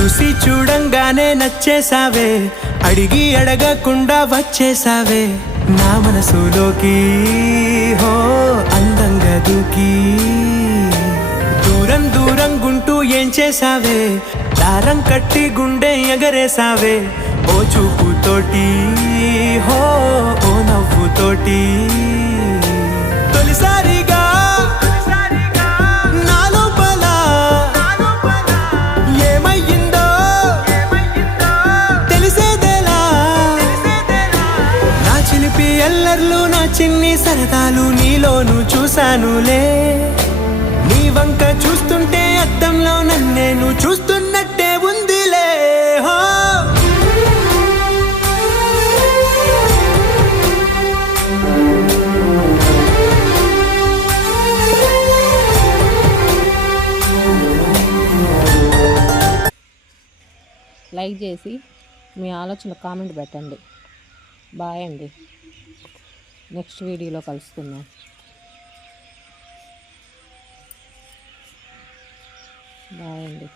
చూసి చూడంగానే నచ్చేసావే, అడిగి అడగకుండా వచ్చేసావే నా మనసులోకి. హో అందంగా దూకి దూరం దూరం గుంటూ ఏం చేసావే, దారం కట్టి గుండె ఎగరేసావే ఓ చూపుతోటి, హో ఓ నవ్వుతోటి. తొలిసారిగా నా లోపల ఏమయ్యిందో తెలిసేదేలా. నా చిలిపి ఎల్లర్లు నా చిన్ని సరదాలు నీలోను చూశానులే. నీ వంక చూస్తుంటే అద్దంలో నన్నేను చూస్తున్నట్టే ఉందిలే. హో లైక్ చేసి మీ ఆలోచన కామెంట్ పెట్టండి. బాయ్ అండి. నెక్స్ట్ వీడియోలో కలుసుకుందాం. బాయ్ అండి.